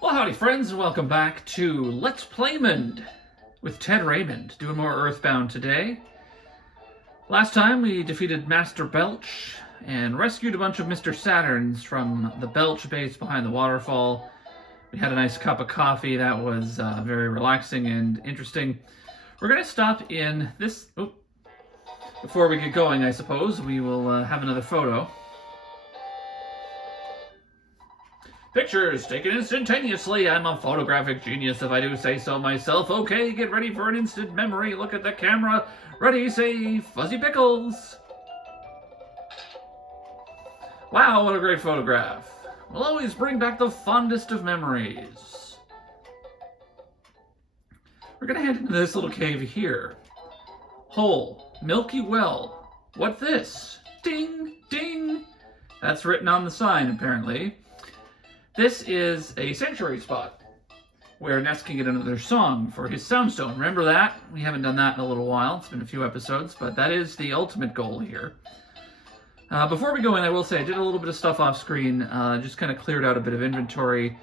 Well, howdy friends, and welcome back to Let's Playmond with Raymond, doing more EarthBound today. Last time we defeated Master Belch and rescued a bunch of Mr. Saturns from the Belch base behind the waterfall. We had a nice cup of coffee that was very relaxing and interesting. We're going to stop in this... Oh, before we get going, I suppose, we will have another photo. Pictures taken instantaneously. I'm a photographic genius if I do say so myself. Okay, get ready for an instant memory. Look at the camera. Ready, say Fuzzy Pickles. Wow, what a great photograph. Will always bring back the fondest of memories. We're gonna head into this little cave here. Hole, milky well. What this? Ding, ding. That's written on the sign, apparently. This is a sanctuary spot where Ness can get another song for his soundstone. Remember that? We haven't done that in a little while. It's been a few episodes, but that is the ultimate goal here. Before we go in, I will say I did a little bit of stuff off screen, just kind of cleared out a bit of inventory.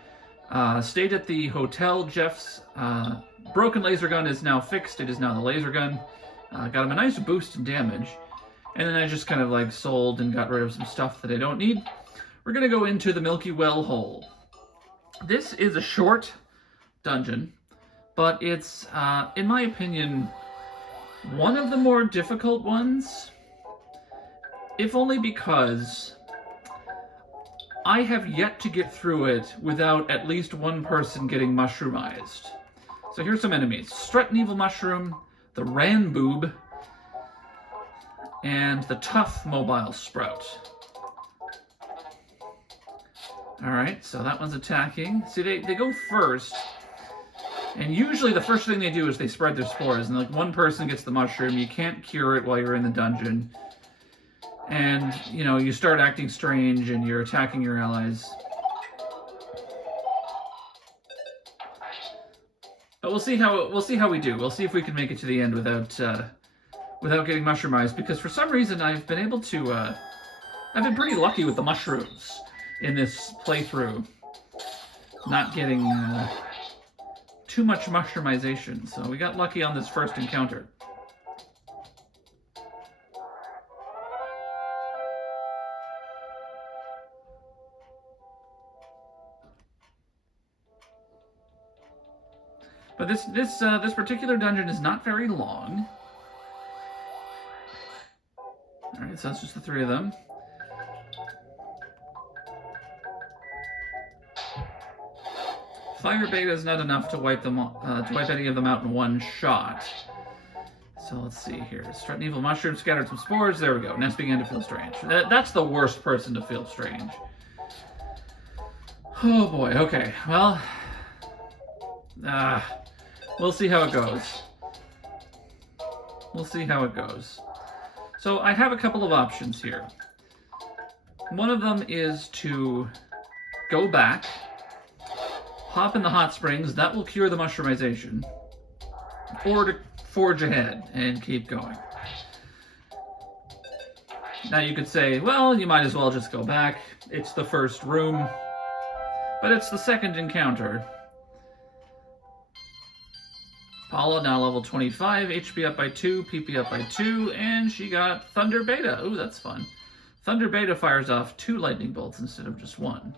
Stayed at the hotel. Jeff's broken laser gun is now fixed. It is now the laser gun. Got him a nice boost in damage. And then I just kind of like sold and got rid of some stuff that I don't need. We're going to go into the Milky Well hole. This is a short dungeon, but it's, in my opinion, one of the more difficult ones, if only because I have yet to get through it without at least one person getting mushroomized. So here's some enemies. Strut Evil Mushroom, the Ranboob, and the Tough Mobile Sprout. Alright, so that one's attacking. See, they go first, and usually the first thing they do is they spread their spores, and like one person gets the mushroom, you can't cure it while you're in the dungeon, and, you know, you start acting strange and you're attacking your allies. But we'll see how we do. We'll see if we can make it to the end without getting mushroomized, because for some reason I've been able to, I've been pretty lucky with the mushrooms in this playthrough, not getting too much mushroomization, so we got lucky on this first encounter. But this particular dungeon is not very long. All right, so that's just the three of them. Fire beta is not enough to wipe them, to wipe any of them out in one shot. So let's see here. Strut Evil Mushroom scattered some spores. There we go. Ness began to feel strange. That's the worst person to feel strange. Oh boy. Okay. Well, we'll see how it goes. We'll see how it goes. So I have a couple of options here. One of them is to go back, hop in the hot springs, that will cure the mushroomization, or to forge ahead and keep going. Now you could say, well, you might as well just go back. It's the first room, but it's the second encounter. Paula now level 25, HP up by 2, PP up by 2, and she got Thunder Beta. Ooh, that's fun. Thunder Beta fires off 2 lightning bolts instead of just 1.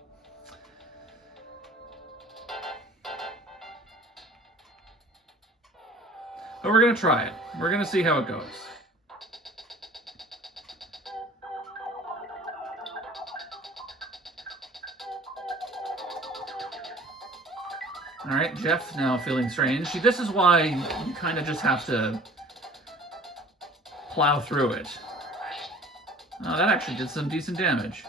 But we're going to try it. We're going to see how it goes. Alright, Jeff now feeling strange. See, this is why you kind of just have to plow through it. Oh, that actually did some decent damage.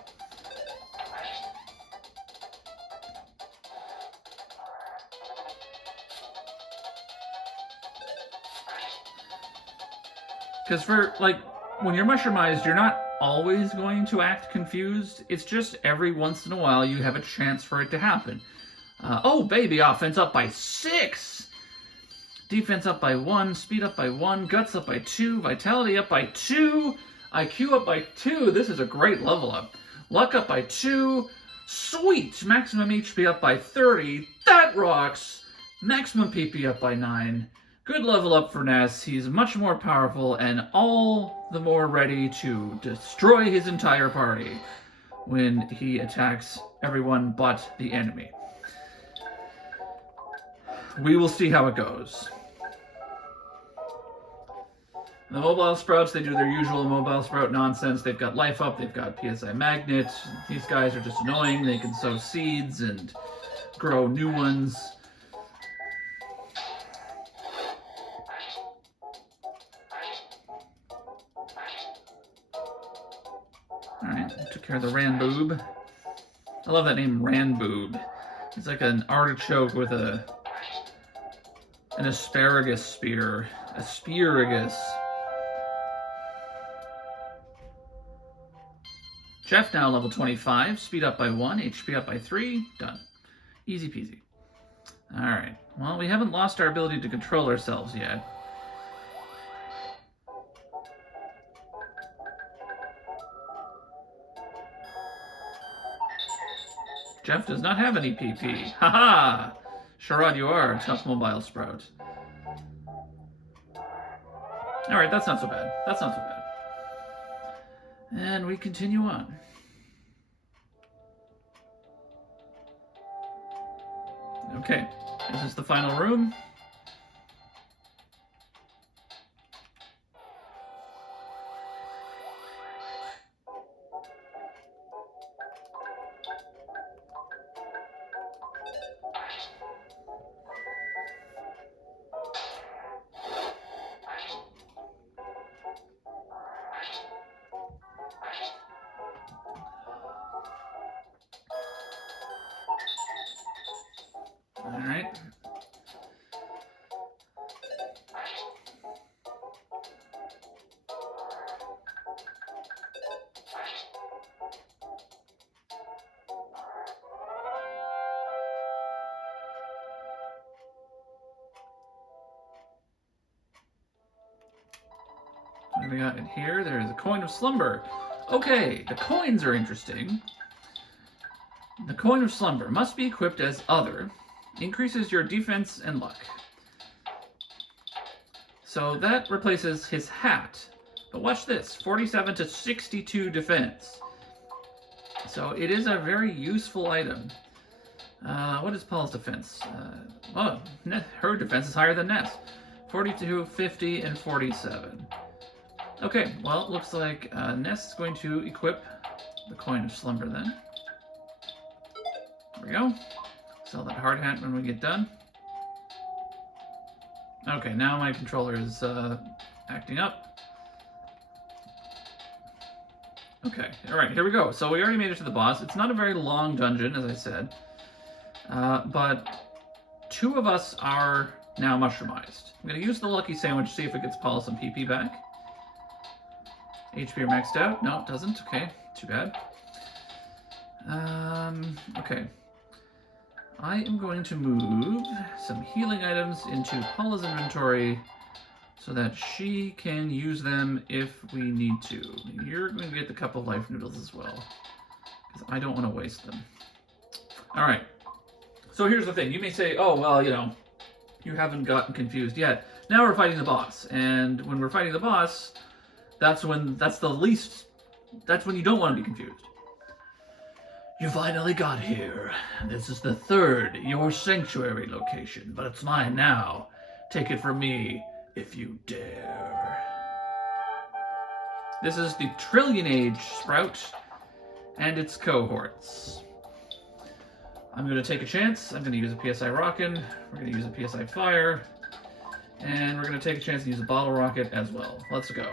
Because for, like, when you're mushroomized, you're not always going to act confused. It's just every once in a while you have a chance for it to happen. Oh, baby, offense up by 6! Defense up by 1, speed up by 1, guts up by 2, vitality up by 2, IQ up by 2. This is a great level up. Luck up by 2. Sweet! Maximum HP up by 30. That rocks! Maximum PP up by 9. Good level up for Ness. He's much more powerful and all the more ready to destroy his entire party when he attacks everyone but the enemy. We will see how it goes. The mobile sprouts, they do their usual mobile sprout nonsense. They've got life up, they've got PSI magnet. These guys are just annoying. They can sow seeds and grow new ones. Alright, took care of the Ranboob. I love that name, Ranboob. It's like an artichoke with an asparagus spear. Asparagus. Jeff now level 25, speed up by 1, HP up by 3, done. Easy peasy. Alright, well, we haven't lost our ability to control ourselves yet. Jeff does not have any PP. Haha! Sherrod, you are a tough mobile sprout. Alright, that's not so bad. That's not so bad. And we continue on. Okay, this is the final room. All right. What do we got in here? There's a coin of slumber. Okay, the coins are interesting. The coin of slumber must be equipped as other. Increases your defense and luck. So that replaces his hat. But watch this, 47 to 62 defense. So it is a very useful item. What is Paul's defense? Her defense is higher than Ness. 42, 50, and 47. Okay, well, it looks like Ness is going to equip the coin of slumber then. There we go. Sell that hard hat when we get done. Okay, now my controller is acting up. Okay, alright, here we go. So we already made it to the boss. It's not a very long dungeon, as I said. But 2 of us are now mushroomized. I'm going to use the lucky sandwich, see if it gets Paul some PP back. HP are maxed out. No, it doesn't. Okay, too bad. Okay. I am going to move some healing items into Paula's inventory so that she can use them if we need to. You're going to get the cup of life noodles as well, because I don't want to waste them. Alright, so here's the thing. You may say, oh, well, you know, you haven't gotten confused yet. Now we're fighting the boss, and when we're fighting the boss, that's when you don't want to be confused. You finally got here. This is the 3rd, your sanctuary location, but it's mine now. Take it from me, if you dare. This is the Trillion Age Sprout and its cohorts. I'm going to take a chance. I'm going to use a PSI Rockin'. We're going to use a PSI Fire. And we're going to take a chance and use a Bottle Rocket as well. Let's go.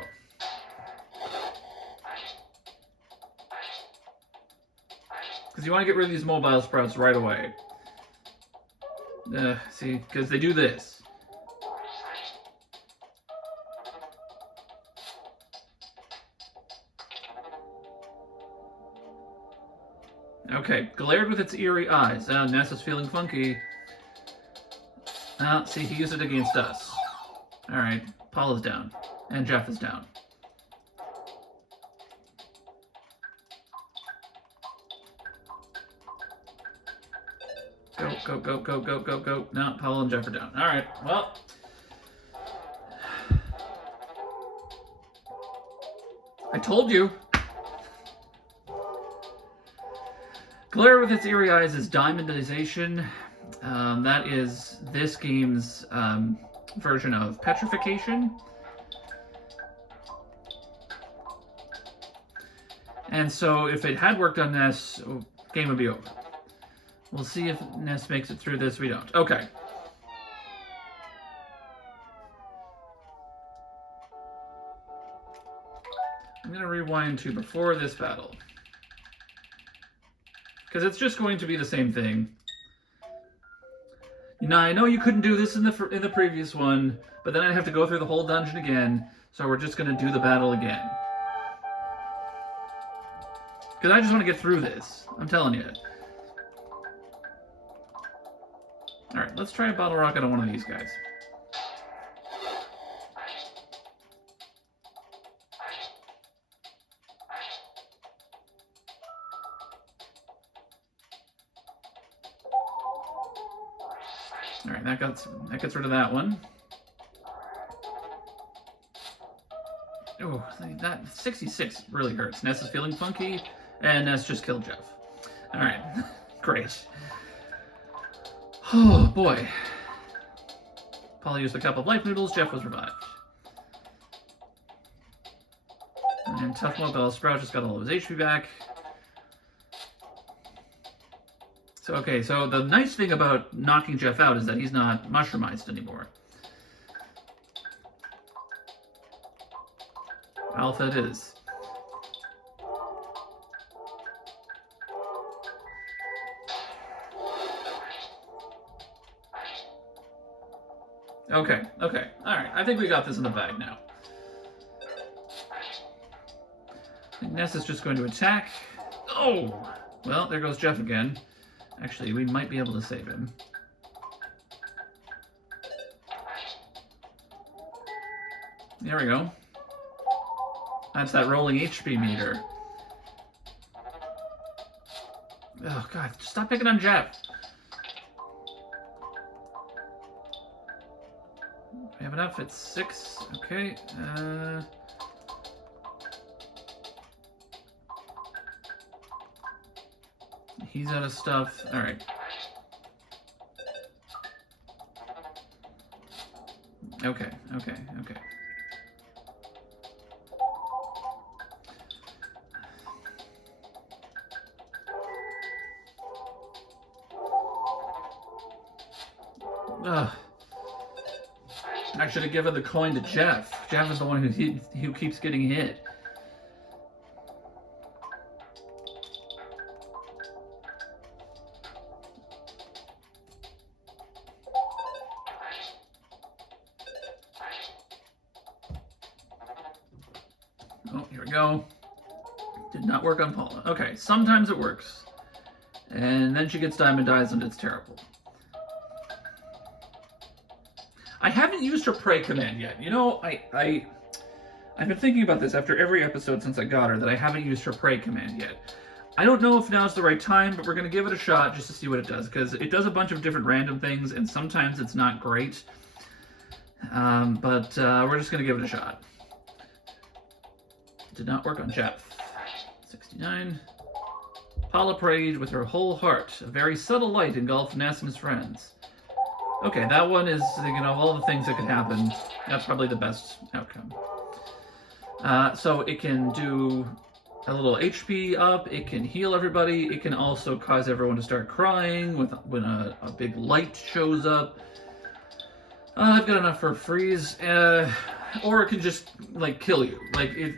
Because you want to get rid of these mobile sprouts right away. See, because they do this. Okay, glared with its eerie eyes. Ness is feeling funky. See, he used it against us. Alright, Paul is down. And Jeff is down. Go, go, go, go, go, go, go. No, Paula and Jeff are down. All right, well. I told you. Glare with its eerie eyes is diamondization. That is this game's version of petrification. And so if it had worked on Ness, game would be over. We'll see if Ness makes it through this. We don't. Okay. I'm going to rewind to before this battle. Because it's just going to be the same thing. Now, I know you couldn't do this in the previous one, but then I'd have to go through the whole dungeon again, so we're just going to do the battle again. Because I just want to get through this. I'm telling you. Alright, let's try a bottle rocket on one of these guys. Alright, that gets rid of that one. Oh, that 66 really hurts. Ness is feeling funky, and Ness just killed Jeff. Alright, great. Oh, boy. Paula used a cup of life noodles. Jeff was revived. And Tough Mobile Sprout just got all of his HP back. So, okay, so the nice thing about knocking Jeff out is that he's not mushroomized anymore. Alpha it is. Okay, okay. Alright, I think we got this in the bag now. I think Ness is just going to attack. Oh! Well, there goes Jeff again. Actually, we might be able to save him. There we go. That's that rolling HP meter. Oh, God. Stop picking on Jeff. We have enough. It's 6. Okay. He's out of stuff. All right. Okay, okay, okay. Ugh. I should have given the coin to Jeff. Jeff is the one who keeps getting hit. Oh, here we go. Did not work on Paula. Okay, sometimes it works. And then she gets diamondized and it's terrible. I haven't used her pray command yet. You know, I've been thinking about this after every episode since I got her, that I haven't used her pray command yet. I don't know if now's the right time, but we're going to give it a shot just to see what it does, because it does a bunch of different random things, and sometimes it's not great. But we're just going to give it a shot. Did not work on Jeff. 69. Paula prayed with her whole heart. A very subtle light engulfed Ness and his friends. Okay, that one is, you know, all the things that could happen. That's probably the best outcome. So it can do a little HP up. It can heal everybody. It can also cause everyone to start crying when a big light shows up. I've got enough for a freeze. Or it can just, like, kill you. Like, it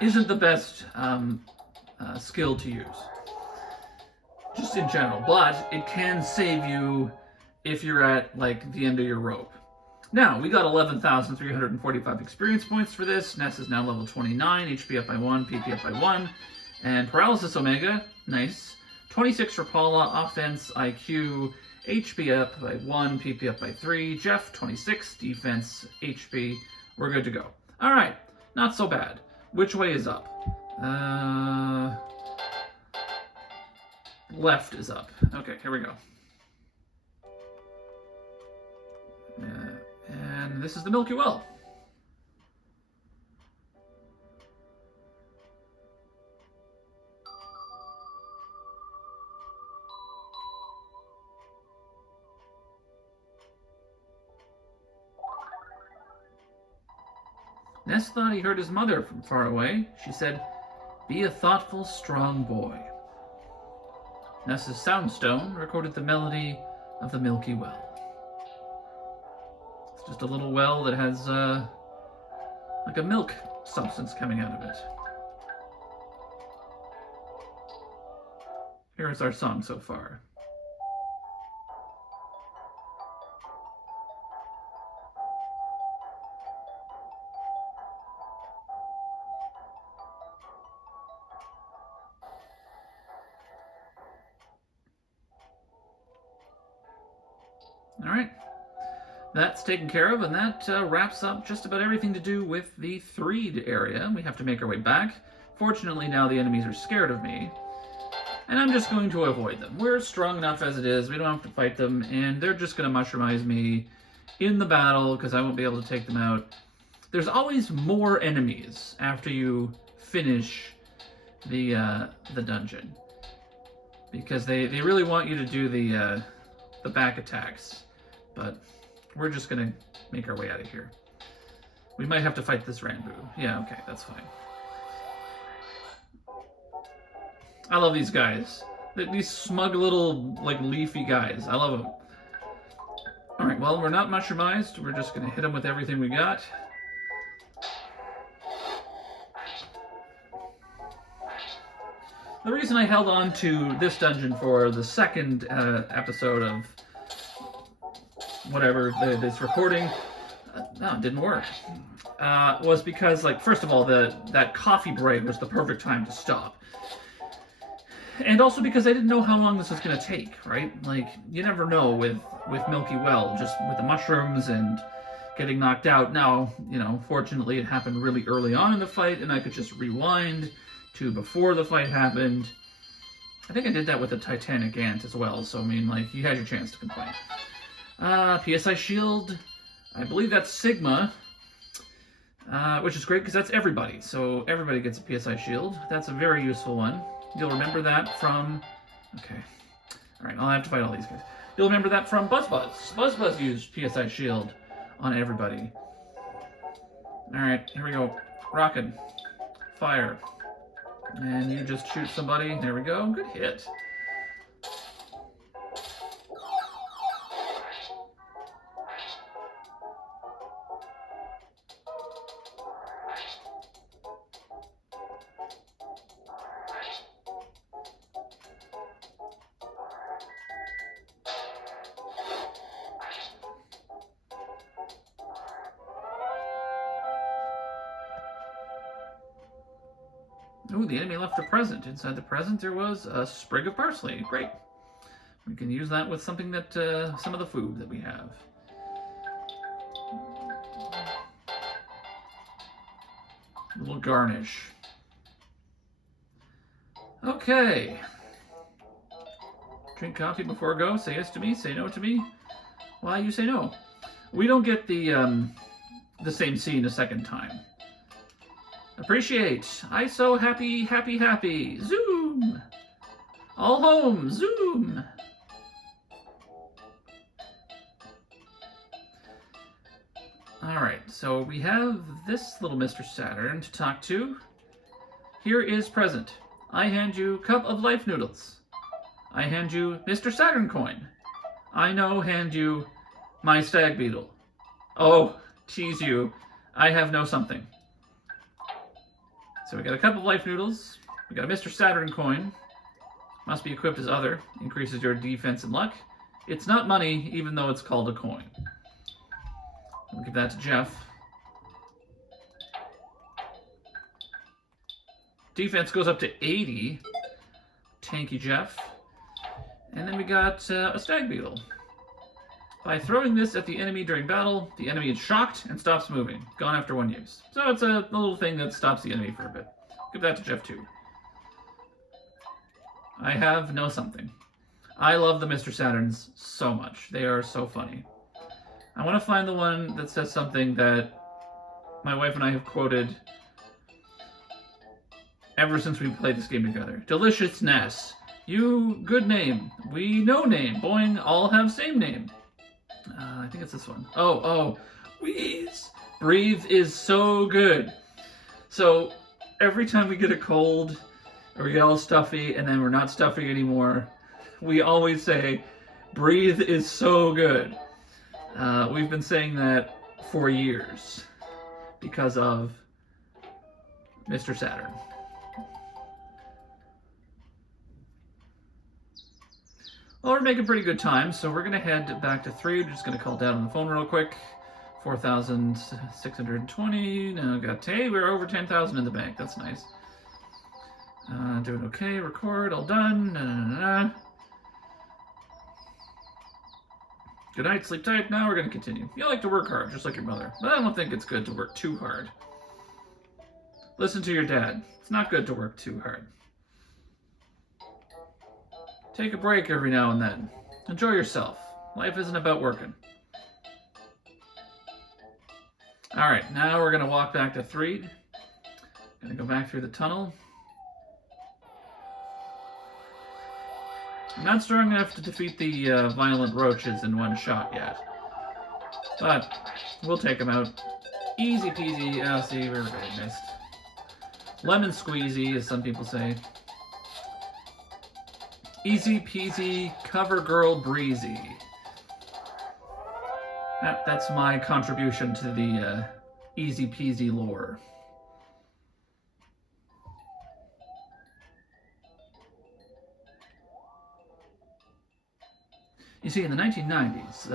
isn't the best skill to use. Just in general. But it can save you if you're at, like, the end of your rope. Now, we got 11,345 experience points for this. Ness is now level 29, HP up by 1, PP up by 1. And Paralysis Omega, nice. 26 for Paula, Offense, IQ, HP up by 1, PP up by 3. Jeff, 26, Defense, HP. We're good to go. Alright, not so bad. Which way is up? left is up. Okay, here we go. And this is the Milky Well. Ness thought he heard his mother from far away. She said, "Be a thoughtful, strong boy." Ness's soundstone recorded the melody of the Milky Well. It's just a little well that has like a milk substance coming out of it. Here is our song so far. All right, that's taken care of, and that wraps up just about everything to do with the Threed area. We have to make our way back. Fortunately, now the enemies are scared of me, and I'm just going to avoid them. We're strong enough as it is. We don't have to fight them, and they're just going to mushroomize me in the battle because I won't be able to take them out. There's always more enemies after you finish the dungeon, because they really want you to do the back attacks. But we're just gonna make our way out of here. We might have to fight this Ranboo. Yeah, okay, that's fine. I love these guys. These smug little, like, leafy guys. I love them. Alright, well, we're not mushroomized. We're just gonna hit them with everything we got. The reason I held on to this dungeon for the second episode of whatever this recording, no, it didn't work, was because, like, first of all, that coffee break was the perfect time to stop. And also because I didn't know how long this was going to take, right? Like, you never know with Milky Well, just with the mushrooms and getting knocked out. Now, you know, fortunately it happened really early on in the fight, and I could just rewind to before the fight happened. I think I did that with the Titanic Ant as well, so I mean, like, you had your chance to complain. PSI Shield, I believe that's Sigma, which is great because that's everybody, so everybody gets a PSI Shield. That's a very useful one. You'll remember that from... Okay. Alright, I'll have to fight all these guys. You'll remember that from BuzzBuzz. BuzzBuzz used PSI Shield on everybody. Alright, here we go. Rocket. Fire. And you just shoot somebody. There we go. Good hit. Ooh, the enemy left a present. Inside the present there was a sprig of parsley. Great. We can use that with something that, some of the food that we have. A little garnish. Okay. Drink coffee before go. Say yes to me. Say no to me. Why you say no? We don't get the same scene a second time. Appreciate. I so happy, happy, happy. Zoom. All home. Zoom. Alright, so we have this little Mr. Saturn to talk to. Here is present. I hand you cup of life noodles. I hand you Mr. Saturn coin. I know hand you my stag beetle. Oh, tease you. I have no something. So we got a cup of life noodles. We got a Mr. Saturn coin. Must be equipped as other. Increases your defense and luck. It's not money, even though it's called a coin. We'll give that to Jeff. Defense goes up to 80. Tanky Jeff. And then we got a stag beetle. By throwing this at the enemy during battle, the enemy is shocked and stops moving. Gone after one use. So it's a little thing that stops the enemy for a bit. Give that to Jeff too. I have know something. I love the Mr. Saturns so much. They are so funny. I want to find the one that says something that my wife and I have quoted ever since we played this game together. Deliciousness. You, good name. We no name. Boing, all have same name. I think it's this one. Oh. Wheeze. Breathe is so good. So, every time we get a cold, or we get all stuffy, and then we're not stuffy anymore, we always say, breathe is so good. We've been saying that for years because of Mr. Saturn. Well, we're making pretty good time, so we're going to head back to 3. We're just going to call Dad on the phone real quick. 4,620. Now got hey, we're over 10,000 in the bank. That's nice. Doing okay. Record. All done. Good night. Sleep tight. Now we're going to continue. You like to work hard, just like your mother. But I don't think it's good to work too hard. Listen to your dad. It's not good to work too hard. Take a break every now and then. Enjoy yourself. Life isn't about working. Alright, now we're going to walk back to 3. Going to go back through the tunnel. I'm not strong enough to defeat the violent roaches in one shot yet. But we'll take them out. Easy peasy. Oh, see, we're really missed. Lemon squeezy, as some people say. Easy peasy, cover girl breezy. That's my contribution to the easy peasy lore. You see, in the 1990s,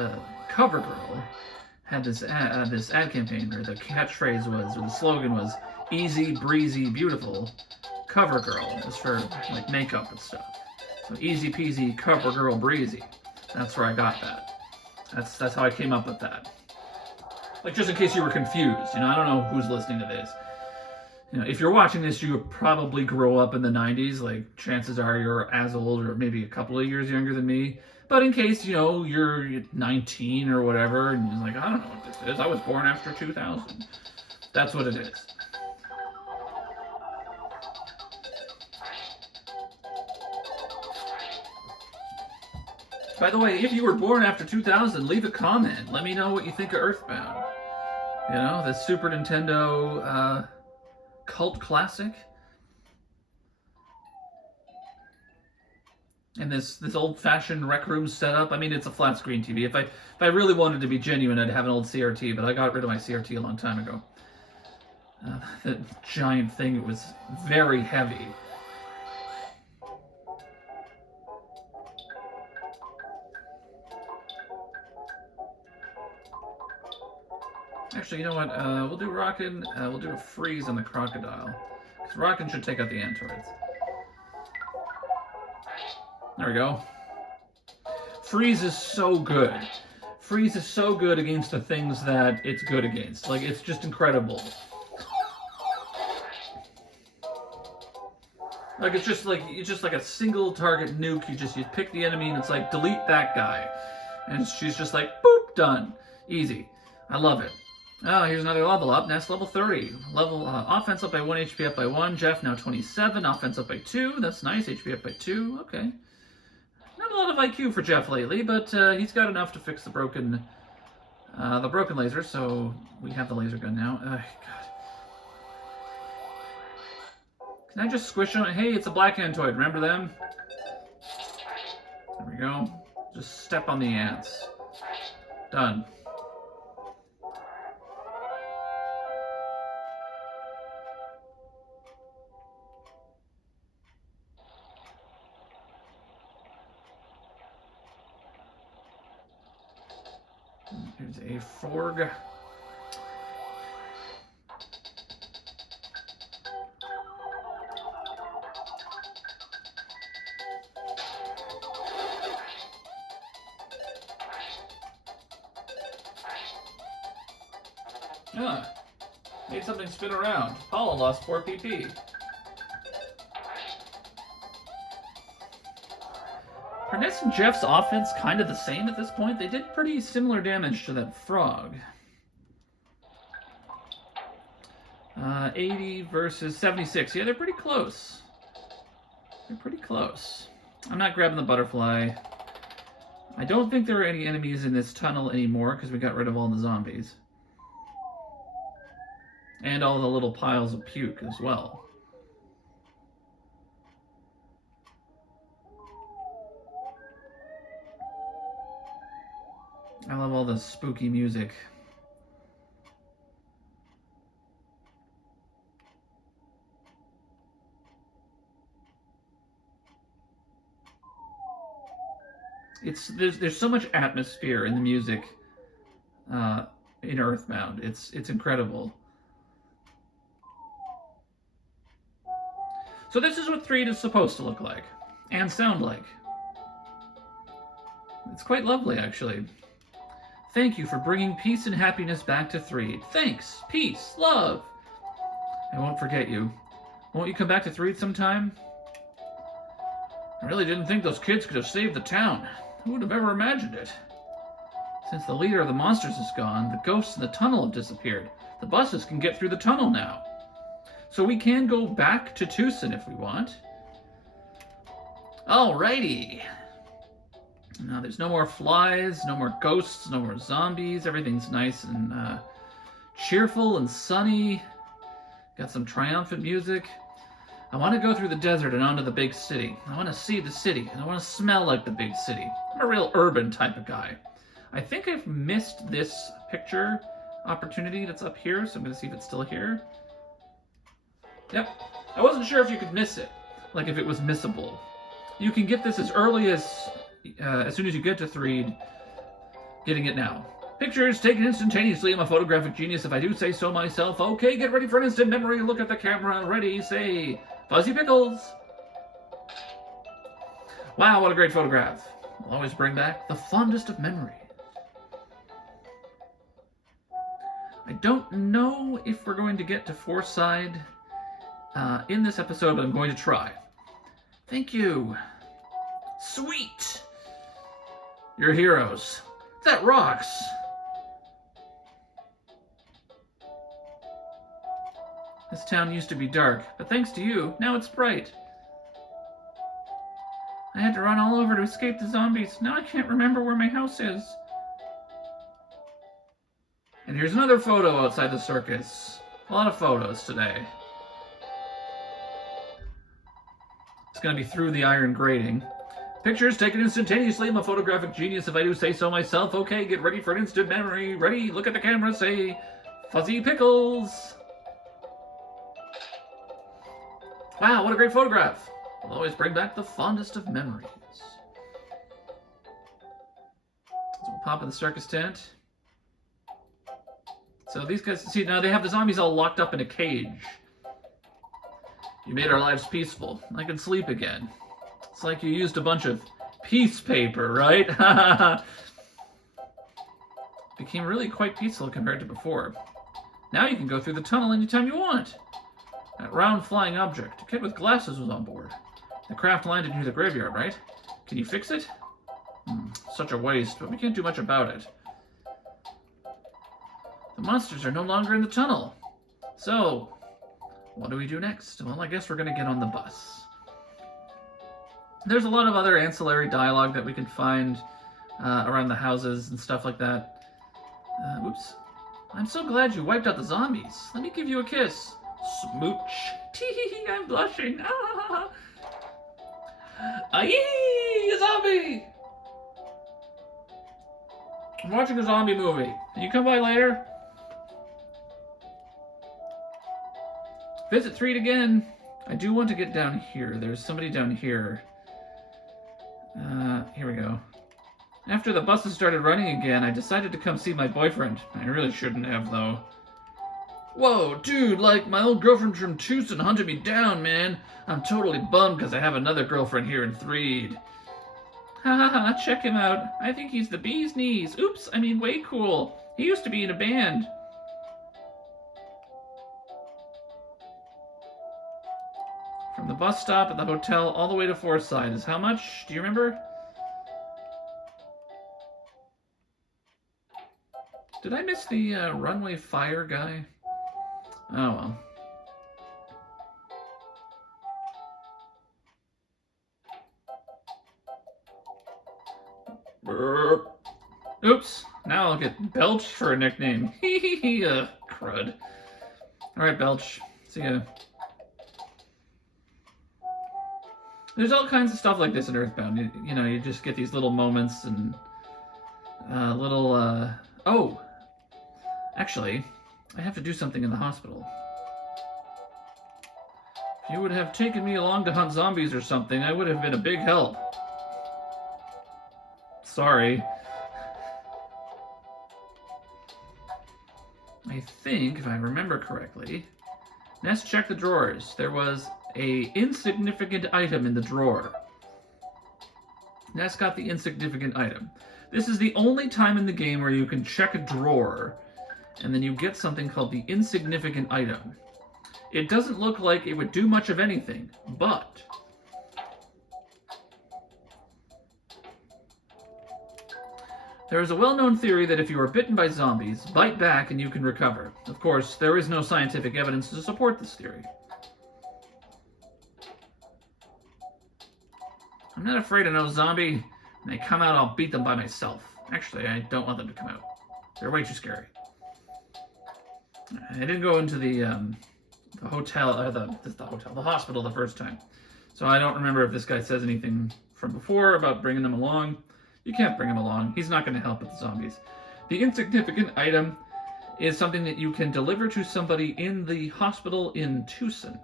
CoverGirl had this ad campaign where the catchphrase was, or the slogan was, "Easy, breezy, beautiful, CoverGirl." It was for like makeup and stuff. So easy peasy, CoverGirl breezy. That's where I got that. That's how I came up with that. Like, just in case you were confused, I don't know who's listening to this. If you're watching this, you probably grow up in the 90s. Like, chances are you're as old or maybe a couple of years younger than me. But in case, you're 19 or whatever, and you're like, I don't know what this is. I was born after 2000. That's what it is. By the way, if you were born after 2000, leave a comment. Let me know what you think of EarthBound. The Super Nintendo cult classic. And this old-fashioned Rec Room setup. I mean, it's a flat-screen TV. If I really wanted to be genuine, I'd have an old CRT, but I got rid of my CRT a long time ago. That giant thing, it was very heavy. Actually, you know what? We'll do Rockin'. We'll do a freeze on the crocodile. Because Rockin' should take out the Antoids. There we go. Freeze is so good. Freeze is so good against the things that it's good against. Like, it's just incredible. Like, it's just like a single target nuke. You pick the enemy and it's like, delete that guy. And she's just like, boop, done. Easy. I love it. Oh, here's another level up. Nest level 30. Offense up by 1, HP up by 1. Jeff now 27. Offense up by 2. That's nice. HP up by 2. Okay. Not a lot of IQ for Jeff lately, but he's got enough to fix the broken laser. So we have the laser gun now. God. Can I just squish him? Hey, it's a black Antoid. Remember them? There we go. Just step on the ants. Done. Here's a Forg. Ah, made something spin around. Paula lost 4 PP. Are Ness and Jeff's offense kind of the same at this point? They did pretty similar damage to that frog. 80 versus 76. Yeah, they're pretty close. They're pretty close. I'm not grabbing the butterfly. I don't think there are any enemies in this tunnel anymore because we got rid of all the zombies. And all the little piles of puke as well. I love all the spooky music. There's so much atmosphere in the music in EarthBound. It's incredible. So this is what Threed is supposed to look like and sound like. It's quite lovely, actually. Thank you for bringing peace and happiness back to Threed. Thanks, peace, love. I won't forget you. Won't you come back to Threed sometime? I really didn't think those kids could have saved the town. Who would have ever imagined it? Since the leader of the monsters is gone, the ghosts in the tunnel have disappeared. The buses can get through the tunnel now. So we can go back to Tucson if we want. Alrighty. Now there's no more flies, no more ghosts, no more zombies. Everything's nice and cheerful and sunny. Got some triumphant music. I want to go through the desert and onto the big city. I want to see the city, and I want to smell like the big city. I'm a real urban type of guy. I think I've missed this picture opportunity that's up here, so I'm going to see if it's still here. Yep. I wasn't sure if you could miss it, like if it was missable. You can get this as early as soon as you get to Threed. Getting it now. Pictures taken instantaneously. I'm a photographic genius if I do say so myself. Okay, get ready for an instant memory. Look at the camera. Ready, say, Fuzzy Pickles. Wow, what a great photograph. Will always bring back the fondest of memories. I don't know if we're going to get to Foreside in this episode, but I'm going to try. Thank you. Sweet. You're heroes. That rocks. This town used to be dark, but thanks to you, now it's bright. I had to run all over to escape the zombies. Now I can't remember where my house is. And here's another photo outside the circus. A lot of photos today. It's going to be through the iron grating. Pictures taken instantaneously. I'm a photographic genius if I do say so myself. Okay, get ready for an instant memory. Ready, look at the camera, say, Fuzzy Pickles. Wow, what a great photograph. Will always bring back the fondest of memories. So we'll pop in the circus tent. So these guys, see, now they have the zombies all locked up in a cage. You made our lives peaceful. I can sleep again. It's like you used a bunch of peace paper, right? Became really quite peaceful compared to before. Now you can go through the tunnel anytime you want. That round flying object. A kid with glasses was on board. The craft landed near the graveyard, right? Can you fix it? Such a waste, but we can't do much about it. The monsters are no longer in the tunnel. So, what do we do next? Well, I guess we're going to get on the bus. There's a lot of other ancillary dialogue that we can find around the houses and stuff like that. Whoops. I'm so glad you wiped out the zombies. Let me give you a kiss. Smooch. Tee, I'm blushing. Ah. Aye, a zombie! I'm watching a zombie movie. Can you come by later? Visit Threed again. I do want to get down here. There's somebody down here. Here we go. After the buses started running again, I decided to come see my boyfriend. I really shouldn't have, though. Whoa, dude, like, my old girlfriend from Tucson hunted me down, man. I'm totally bummed because I have another girlfriend here in Threed. Ha ha ha, check him out. I think he's the bee's knees. Oops, I mean way cool. He used to be in a band. From the bus stop at the hotel all the way to Foreside is how much? Do you remember? Did I miss the runway fire guy? Oh well. Burp. Oops. Now I'll get Belch for a nickname. Hee crud. Alright, Belch. See ya. There's all kinds of stuff like this in EarthBound. You know, you just get these little moments and oh! Actually, I have to do something in the hospital. If you would have taken me along to hunt zombies or something, I would have been a big help. Sorry. I think, if I remember correctly, Ness checked the drawers. There was a insignificant item in the drawer. Ness got the insignificant item. This is the only time in the game where you can check a drawer, and then you get something called the insignificant item. It doesn't look like it would do much of anything, but there is a well-known theory that if you are bitten by zombies, bite back and you can recover. Of course, there is no scientific evidence to support this theory. I'm not afraid of no zombie. When they come out, I'll beat them by myself. Actually, I don't want them to come out. They're way too scary. I didn't go into the hospital the first time. So I don't remember if this guy says anything from before about bringing them along. You can't bring him along. He's not going to help with the zombies. The insignificant item is something that you can deliver to somebody in the hospital in Tucson.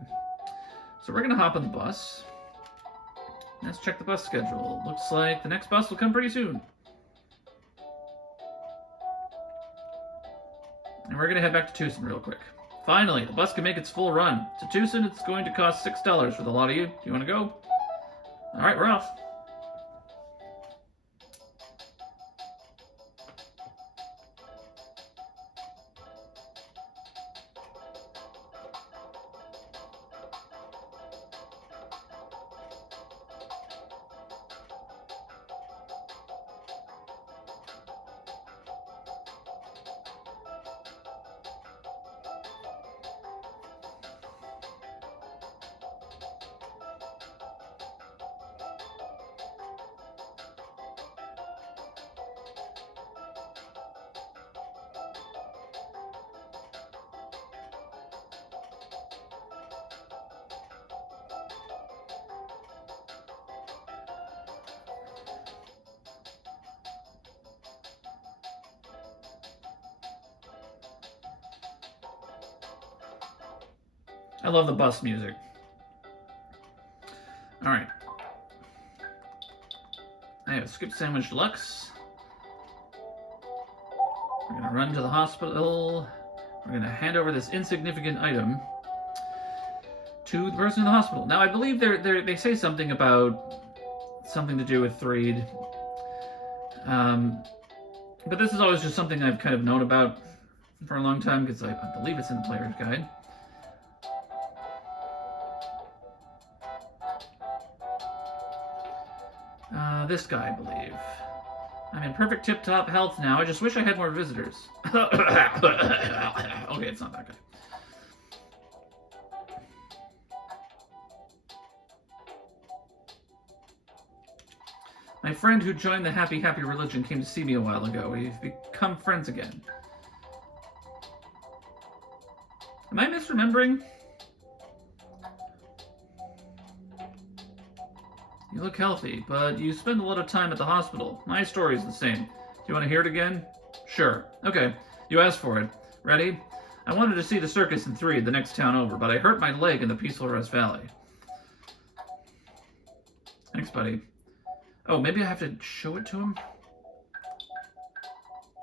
So we're going to hop on the bus. Let's check the bus schedule. Looks like the next bus will come pretty soon. And we're going to head back to Tucson real quick. Finally, the bus can make its full run. To Tucson, it's going to cost $6 for the lot of you. Do you want to go? All right, we're off. I love the bus music. All right. I have skip sandwich deluxe. We're gonna run to the hospital. We're gonna hand over this insignificant item to the person in the hospital. Now I believe they say something about something to do with Threed. But this is always just something I've kind of known about for a long time because I believe it's in the player's guide. This guy, I believe. I'm in perfect tip-top health now. I just wish I had more visitors. Okay, it's not that guy. My friend who joined the Happy religion came to see me a while ago. We've become friends again. Am I misremembering? You look healthy, but you spend a lot of time at the hospital. My story's the same. Do you want to hear it again? Sure. Okay, you asked for it. Ready? I wanted to see the circus in Threed, the next town over, but I hurt my leg in the Peaceful Rest Valley. Thanks, buddy. Oh, maybe I have to show it to him?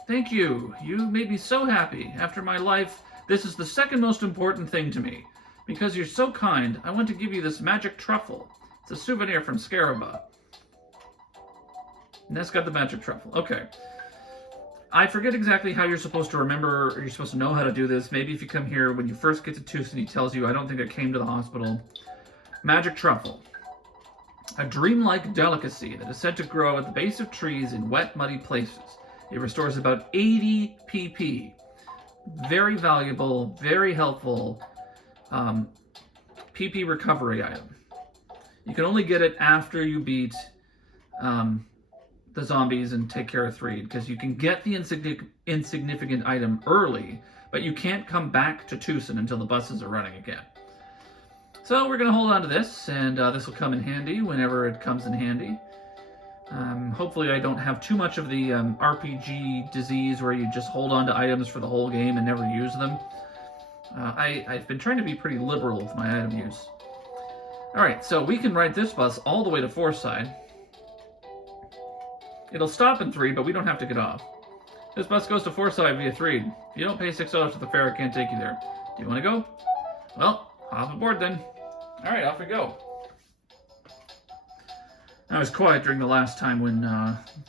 Thank you. You made me so happy. After my life, this is the second most important thing to me. Because you're so kind, I want to give you this magic truffle. It's a souvenir from Scaraba. Ness got the magic truffle. Okay. I forget exactly how you're supposed to remember, or you're supposed to know how to do this. Maybe if you come here, when you first get to Tucson, he tells you, I don't think I came to the hospital. Magic truffle. A dreamlike delicacy that is said to grow at the base of trees in wet, muddy places. It restores about 80 PP. Very valuable, very helpful PP recovery item. You can only get it after you beat the zombies and take care of Threed, because you can get the insignificant item early, but you can't come back to Tucson until the buses are running again. So we're going to hold on to this, and this will come in handy whenever it comes in handy. Hopefully I don't have too much of the RPG disease where you just hold on to items for the whole game and never use them. I've been trying to be pretty liberal with my item use. Alright, so we can ride this bus all the way to Forsyth. It'll stop in Threed, but we don't have to get off. This bus goes to Forsyth via Threed. If you don't pay $6 for the fare, it can't take you there. Do you want to go? Well, hop aboard then. Alright, off we go. I was quiet during the last time when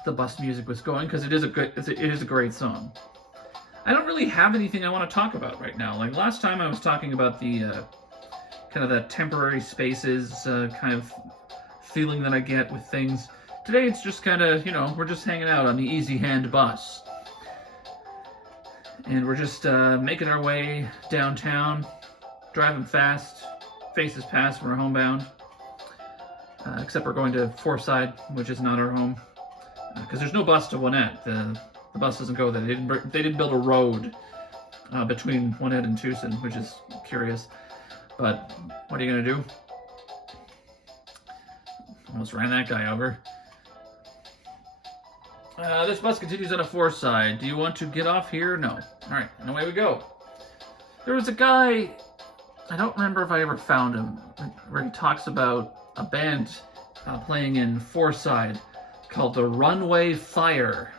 the bus music was going, because it is a great song. I don't really have anything I want to talk about right now. Like last time I was talking about the kind of the temporary spaces kind of feeling that I get with things. Today it's just kind of, you know, we're just hanging out on the Easy Hand bus. And we're just making our way downtown, driving fast, faces past, we're homebound. Except we're going to Forsyth, which is not our home. Because there's no bus to Gwinnett. The bus doesn't go there. They didn't build a road between Gwinnett and Tucson, which is curious. But what are you going to do? Almost ran that guy over. This bus continues on to Forsyth. Do you want to get off here? No. Alright, and away we go. There was a guy, I don't remember if I ever found him, where he talks about a band playing in Forsyth called the Runway Fire.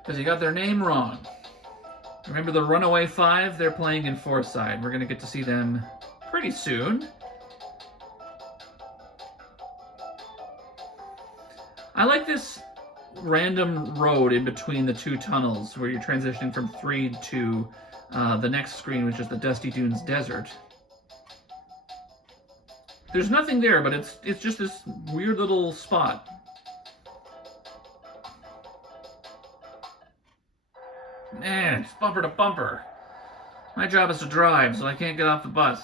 Because he got their name wrong. Remember the Runaway Five? They're playing in Forsyth. We're going to get to see them pretty soon. I like this random road in between the two tunnels where you're transitioning from Threed to the next screen, which is the Dusty Dunes Desert. There's nothing there, but it's just this weird little spot. Man, it's bumper to bumper. My job is to drive, so I can't get off the bus.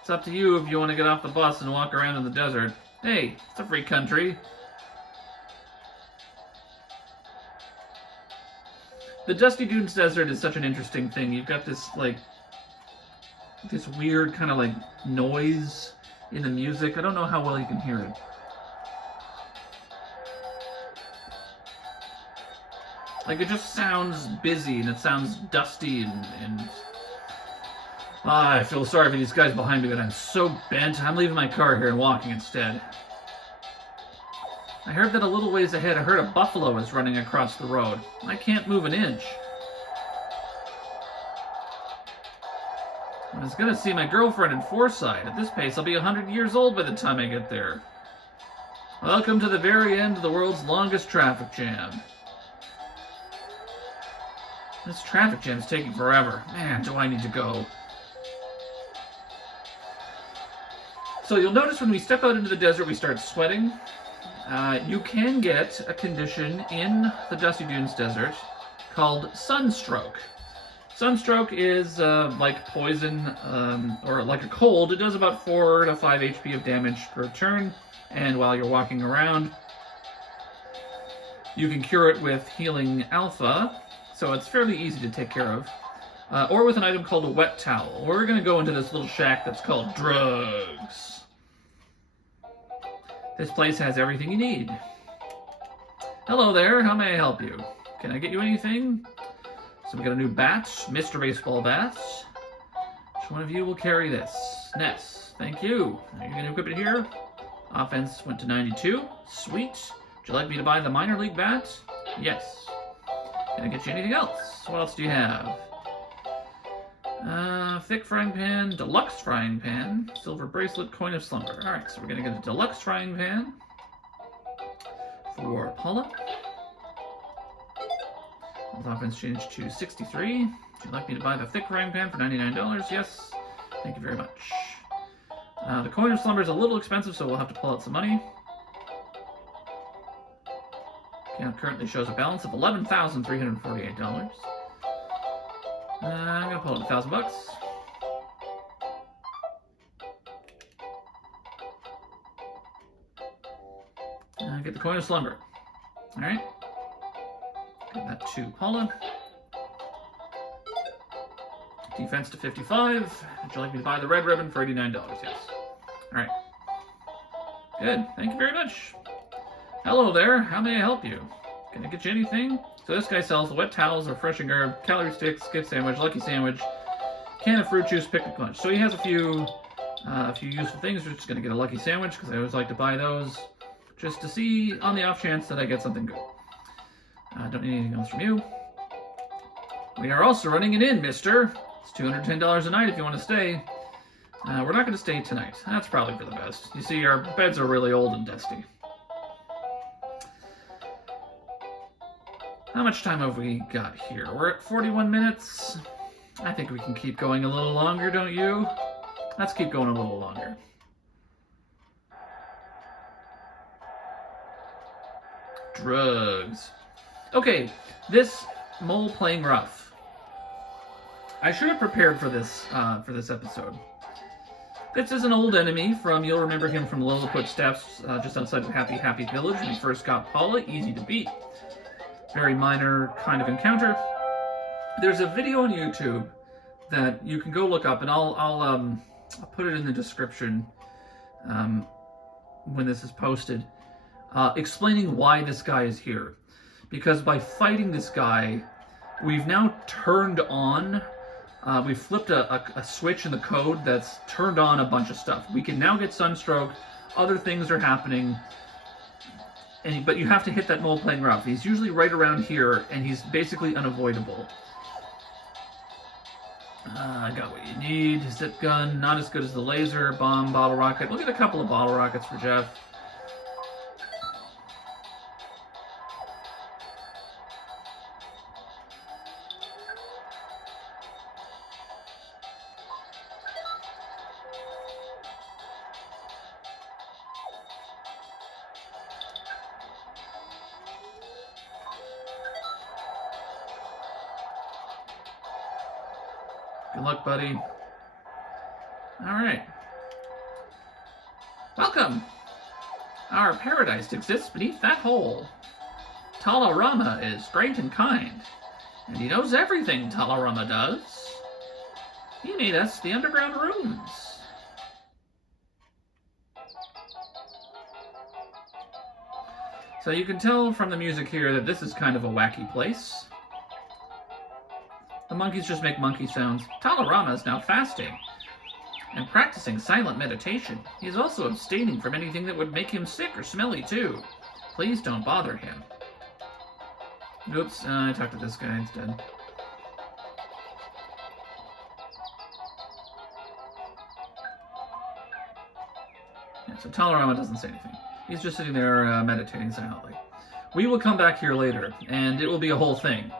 It's up to you if you want to get off the bus and walk around in the desert. Hey, it's a free country. The Dusty Dunes Desert is such an interesting thing. You've got this, like, this weird kind of, like, noise in the music. I don't know how well you can hear it. Like, it just sounds busy, and it sounds dusty, and I feel sorry for these guys behind me, but I'm so bent. I'm leaving my car here and walking instead. I heard that a little ways ahead, I heard a buffalo is running across the road. I can't move an inch. I was gonna see my girlfriend in Forsyth. At this pace, I'll be 100 years old by the time I get there. Welcome to the very end of the world's longest traffic jam. This traffic jam's taking forever. Man, do I need to go. So you'll notice when we step out into the desert, we start sweating. You can get a condition in the Dusty Dunes Desert called sunstroke. Sunstroke is like poison or like a cold. It does about 4 to 5 HP of damage per turn, and while you're walking around, you can cure it with Healing Alpha, so it's fairly easy to take care of. Or with an item called a wet towel. We're going to go into this little shack that's called Drugs. This place has everything you need. Hello there, how may I help you? Can I get you anything? So we got a new bat, Mr. Baseball Bat. Which one of you will carry this? Ness, thank you. Are you going to equip it here? Offense went to 92. Sweet. Would you like me to buy the minor league bat? Yes. Can I get you anything else? What else do you have? Thick frying pan, deluxe frying pan, silver bracelet, coin of slumber. Alright, so we're going to get a deluxe frying pan for Paula. Offense changed to 63. Would you like me to buy the thick frying pan for $99? Yes. Thank you very much. The coin of slumber is a little expensive, so we'll have to pull out some money. Account currently shows a balance of $11,348. I'm gonna pull in $1,000. Get the coin of slumber. All right. Give that to Paula. Defense to 55. Would you like me to buy the red ribbon for $89? Yes. All right. Good. Thank you very much. Hello there. How may I help you? Can I get you anything? So this guy sells the wet towels, refreshing herb, calorie sticks, gift sandwich, lucky sandwich, can of fruit juice, picnic punch. So he has a few useful things. We're just gonna get a lucky sandwich because I always like to buy those, just to see on the off chance that I get something good. Don't need anything else from you. We are also running it in, mister. It's $210 a night if you want to stay. We're not going to stay tonight. That's probably for the best. You see, our beds are really old and dusty. How much time have we got here? We're at 41 minutes. I think we can keep going a little longer, don't you? Let's keep going a little longer. Drugs. Okay, this mole playing rough. I should have prepared for this episode. This is an old enemy from, you'll remember him from Lilliput Steps, just outside of Happy Happy Village when we first got Paula. Easy to beat. Very minor kind of encounter. There's a video on YouTube that you can go look up, and I'll put it in the description when this is posted, explaining why this guy is here. Because by fighting this guy, we've now turned on, we flipped a switch in the code that's turned on a bunch of stuff. We can now get Sunstroke, other things are happening, but you have to hit that mole playing rough. He's usually right around here, and he's basically unavoidable. I got what you need. Zip gun, not as good as the laser, bomb, bottle rocket. We'll get a couple of bottle rockets for Jeff. Good luck, buddy. All right. Welcome. Our paradise exists beneath that hole. Talarama is great and kind, and he knows everything, Talarama does. He made us the underground rooms. So you can tell from the music here that this is kind of a wacky place. The monkeys just make monkey sounds. Talarama is now fasting and practicing silent meditation. He is also abstaining from anything that would make him sick or smelly too. Please don't bother him. Oops, I talked to this guy instead. Yeah, so Talarama doesn't say anything. He's just sitting there meditating silently. We will come back here later, and it will be a whole thing.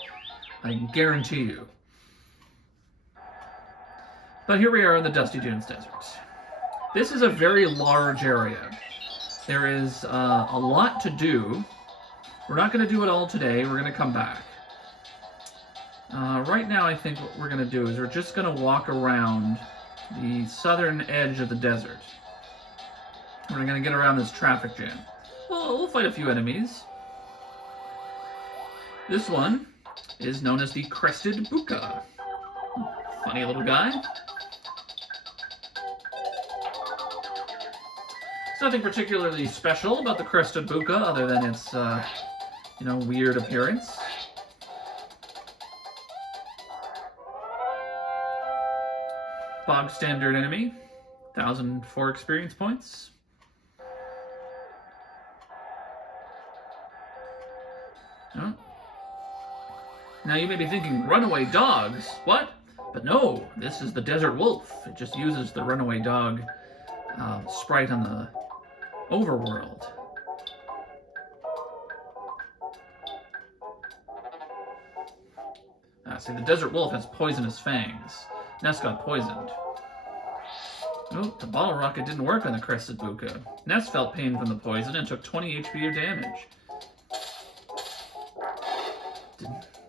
I guarantee you. But here we are in the Dusty Dunes Desert. This is a very large area. There is a lot to do. We're not going to do it all today. We're going to come back. Right now, I think what we're going to do is we're just going to walk around the southern edge of the desert. We're going to get around this traffic jam. Well, we'll fight a few enemies. This one is known as the Crested Buka. Funny little guy. There's nothing particularly special about the Crested Buka other than its, weird appearance. Bog standard enemy. 1,004 experience points. Oh. Now you may be thinking, runaway dogs? What? But no, this is the Desert Wolf. It just uses the runaway dog sprite on the overworld. See, the Desert Wolf has poisonous fangs. Ness got poisoned. Oh, the bottle rocket didn't work on the Crested Buka. Ness felt pain from the poison and took 20 HP of damage.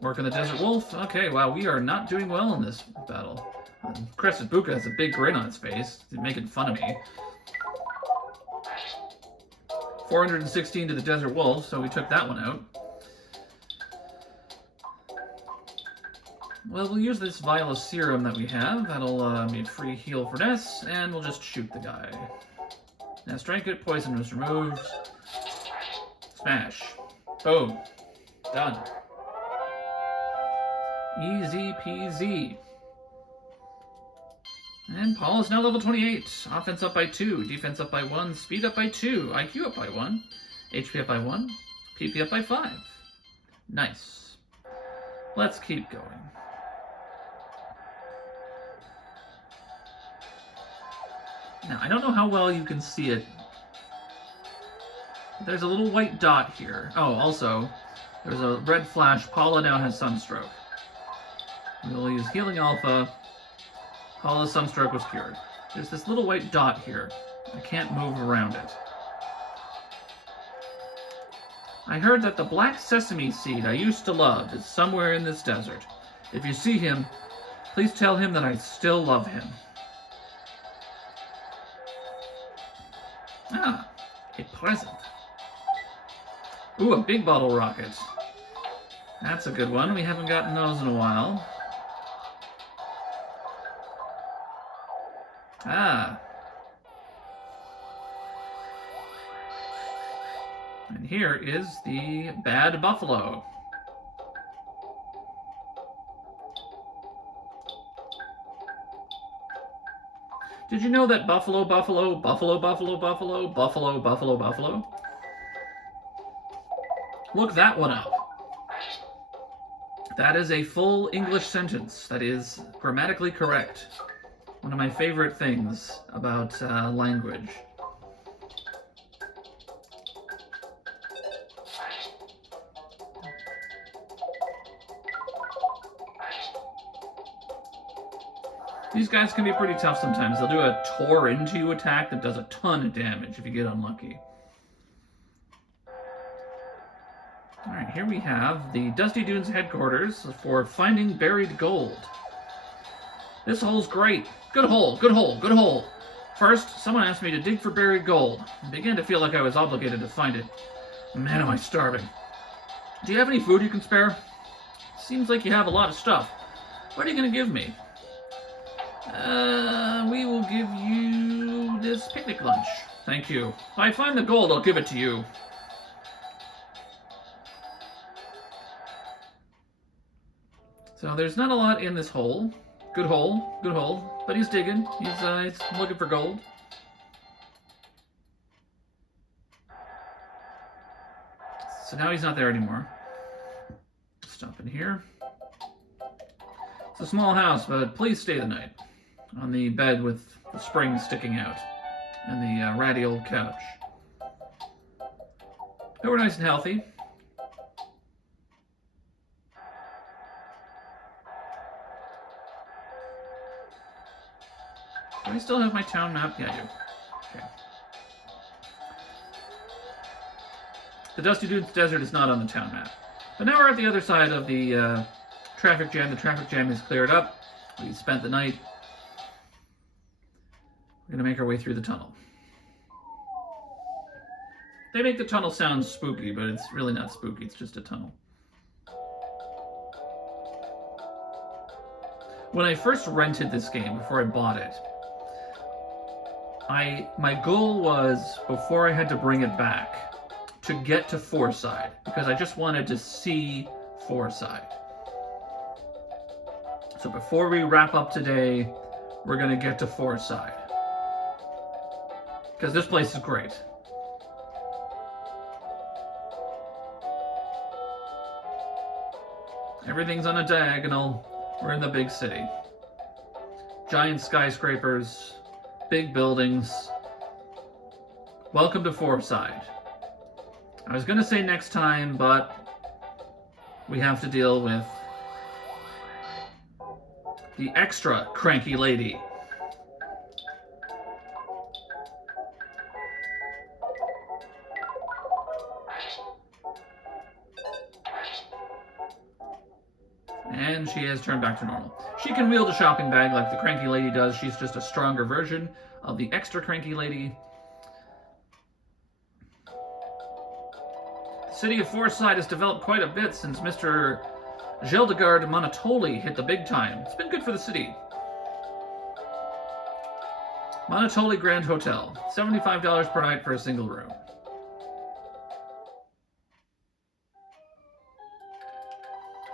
Work on the Desert Wolf. Okay, wow, we are not doing well in this battle. Crested Buka has a big grin on its face. He's making fun of me. 416 to the Desert Wolf, so we took that one out. Well, we'll use this vial of serum that we have. That'll be a free heal for Ness, and we'll just shoot the guy. Now strike it, poison was removed. Smash. Boom. Done. Easy peasy. And Paul is now level 28. Offense up by 2, defense up by 1, speed up by 2, IQ up by 1, HP up by 1, PP up by 5. Nice. Let's keep going. Now, I don't know how well you can see it. There's a little white dot here. Oh, also, there's a red flash. Paula now has Sunstroke. We'll use Healing Alpha. Paula's Sunstroke was cured. There's this little white dot here. I can't move around it. I heard that the black sesame seed I used to love is somewhere in this desert. If you see him, please tell him that I still love him. Ah, a present. Ooh, a big bottle rocket. That's a good one. We haven't gotten those in a while. Ah. And here is the bad buffalo. Did you know that buffalo, buffalo, buffalo, buffalo, buffalo, buffalo, buffalo, buffalo? Look that one up. That is a full English sentence that is grammatically correct. One of my favorite things about language. These guys can be pretty tough sometimes. They'll do a tore into you attack that does a ton of damage if you get unlucky. Alright, here we have the Dusty Dunes headquarters for finding buried gold. This hole's great. Good hole, good hole, good hole. First, someone asked me to dig for buried gold. I began to feel like I was obligated to find it. Man, am I starving. Do you have any food you can spare? Seems like you have a lot of stuff. What are you going to give me? We will give you this picnic lunch. Thank you. If I find the gold, I'll give it to you. So there's not a lot in this hole. Good hole, good hole. But he's digging. He's looking for gold. So now he's not there anymore. Stop in here. It's a small house, but please stay the night. On the bed with the springs sticking out. And the ratty old couch. But we're nice and healthy. Do I still have my town map? Yeah, I do. Okay. The Dusty Dunes Desert is not on the town map. But now we're at the other side of the traffic jam. The traffic jam is cleared up. We spent the night. We're going to make our way through the tunnel. They make the tunnel sound spooky, but it's really not spooky. It's just a tunnel. When I first rented this game, before I bought it, my goal was, before I had to bring it back, to get to Fourside, because I just wanted to see Fourside. So before we wrap up today, we're going to get to Fourside. Because this place is great. Everything's on a diagonal. We're in the big city. Giant skyscrapers, big buildings. Welcome to Fourside. I was going to say next time, but we have to deal with the extra cranky lady. And she has turned back to normal. She can wield a shopping bag like the cranky lady does. She's just a stronger version of the extra cranky lady. The city of Forsyth has developed quite a bit since Mr. Geldegard Monotoli hit the big time. It's been good for the city. Monotoli Grand Hotel. $75 per night for a single room.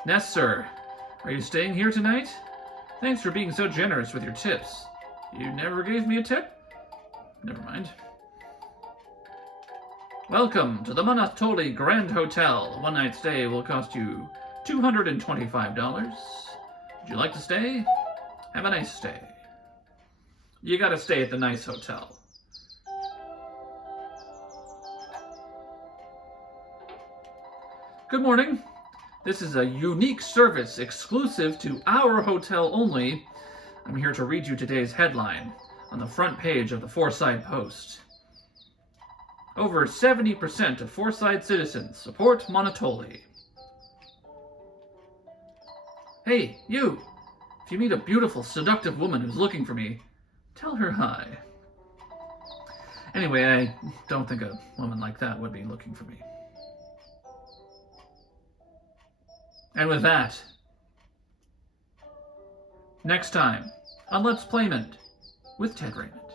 Ness, sir. Are you staying here tonight? Thanks for being so generous with your tips. You never gave me a tip? Never mind. Welcome to the Monotoli Grand Hotel. A one-night stay will cost you $225. Would you like to stay? Have a nice stay. You gotta stay at the nice hotel. Good morning. This is a unique service exclusive to our hotel only. I'm here to read you today's headline on the front page of the Forsyth Post. Over 70% of Forsyth citizens support Monotoli. Hey, you! If you meet a beautiful, seductive woman who's looking for me, tell her hi. Anyway, I don't think a woman like that would be looking for me. And with that, next time on Let's Playmond with Ted Raymond.